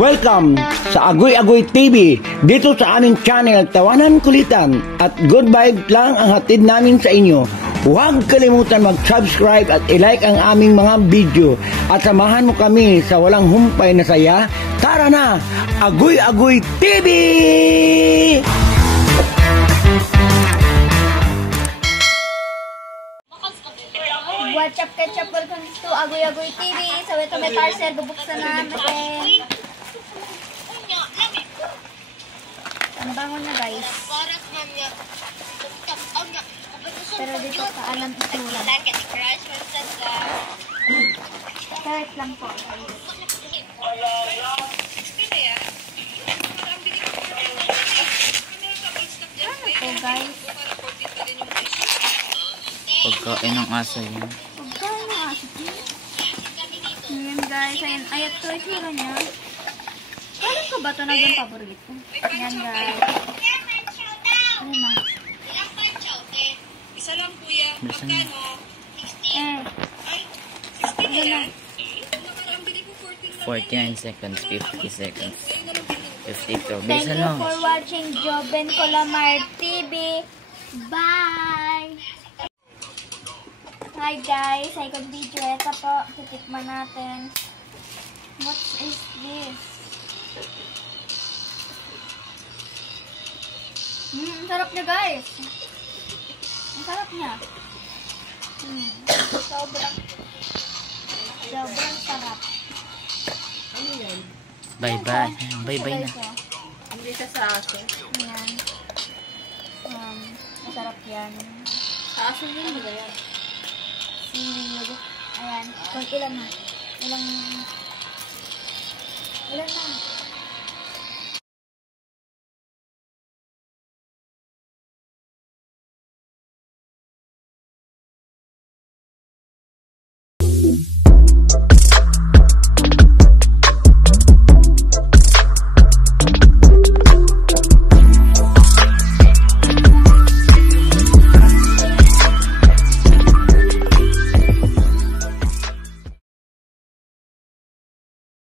Welcome sa Agoy Agoy TV. Dito sa aming channel, tawanan kulitan at good vibe lang ang hatid namin sa inyo. Huwag kalimutan mag-subscribe at i-like ang aming mga video at samahan mo kami sa walang humpay na saya. Tara na! Agoy Agoy TV! What's up, ketchup? Welcome to Agoy Agoy TV. So, ito may parcel. Bubuksan natin. Ang bango na, guys. Pero dito ka alam itsura. Kahit lang po. Ano po, guys? Pagkain ng aso yun. Pagkain ng aso yun. Ayan, guys. Ayan. Ayat ko itsura niya. Kailan ko ba ito naging paborito? Ayan, guys. Ano na? Isa lang, kuya. Magkano? Ano na? 49 seconds, 50 seconds, 52. Thank Bilisan you mo. for watching Joben Colamar TV. Bye! Hi guys, I got video. Ito po, titikman natin. What is this? Ang sarap niya, guys. Ang sarap niya. Sobrang sarap. Ano yan? Bye-bye. Bye-bye na. Hindi siya sa akin. Ayan. Masarap yan. Sa akin yun, hindi yan. Seaweed. Ayan. Kung ilan na. Ilang na.